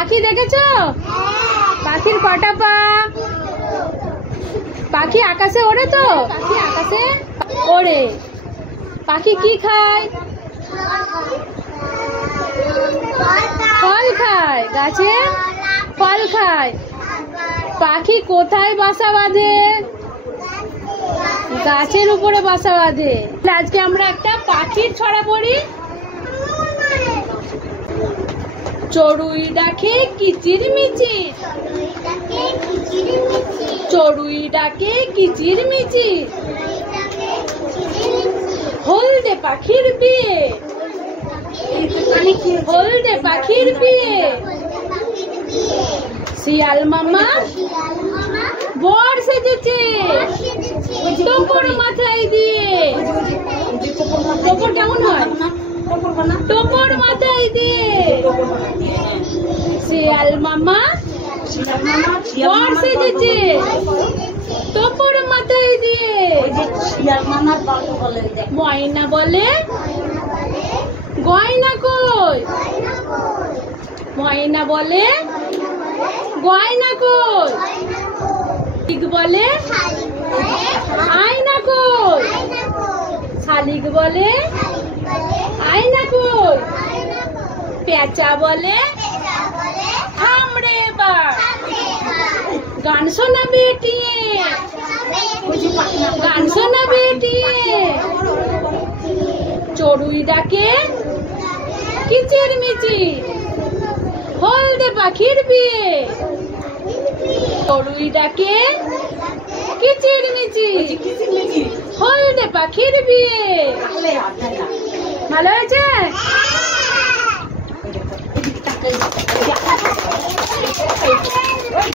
পাখি দেখেছো? পাখির কটা পা? পাখি আকাশে ওড়ে তো? পাখি আকাশে ওড়ে। পাখি কি খায়? ফল খায়, গাছে ফল খায়। পাখি কোথায় বাসা বাঁধে? গাছের উপরে বাসা বাঁধে। আজকে আমরা একটা পাখির ছড়া পড়ি। চড়ুই ডাকে কিচির মিচির, চড়ুই ডাকে কিচির মিচির, হলদে পাখির বিয়ে, হলদে পাখির বিয়ে। শিয়াল মামা বর সেজেছে টোপর মাথায় দিয়ে। টোপর কেমন হয়? টোপর মাথায় দিয়ে। শিয়াল মামা বর সেজেছে টোপর মাথায় দিয়ে। ময়না বলে গয়না কই? ময়না বলে গয়না কই? শালিক বলে আয়না কই? শালিক বলে আয়না কই? পেঁচা বলে থামড়ে এবার, গান শোনাবে টিয়ে, গান শোনাবে টিয়ে। চড়ুই ডাকে কিচির মিচির, হলদে পাখির বিয়ে। চড়ুই ডাকে কিচির মিচির, হলদে পাখির বিয়ে। ভালো হয়েছে?